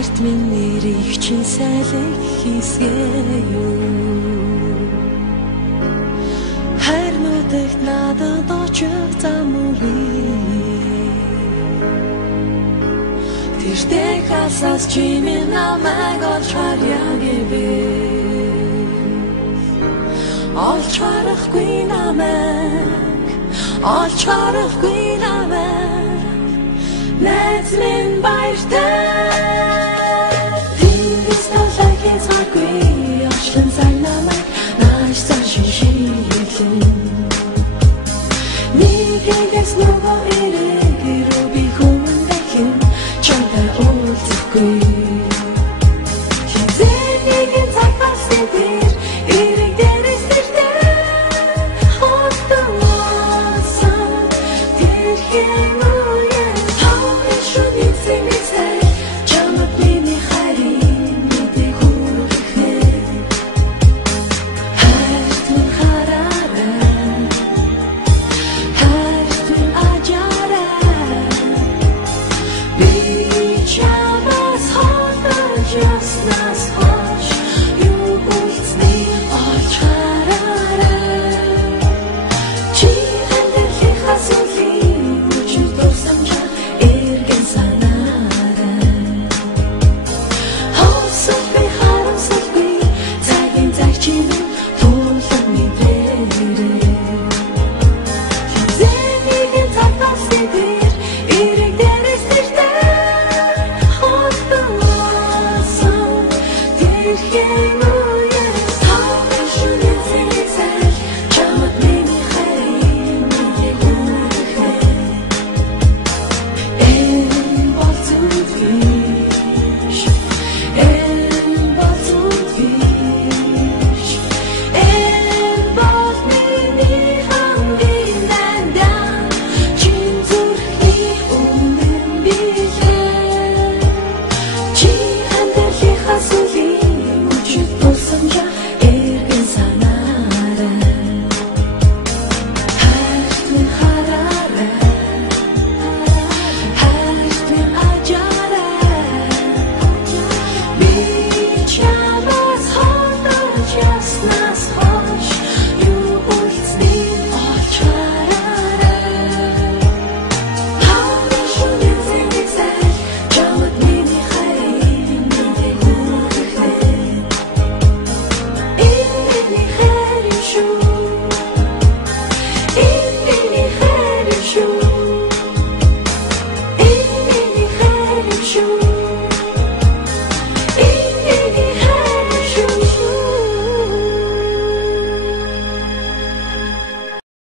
Хайрт минь нэрийг чинь сайлах хийсгээ юу хайр нүдэгт надад очих зам үгүй тэртэй хасаас чи минь намайг олж харъя гэвэ олж харахгүй намайг олж харахгүй намайг Let's min баяртай Тэнгис талайх эзгаагүй Очлон сайн намайг нааш цаашин шийдлэн Нэг эгэс нөгөө ирээ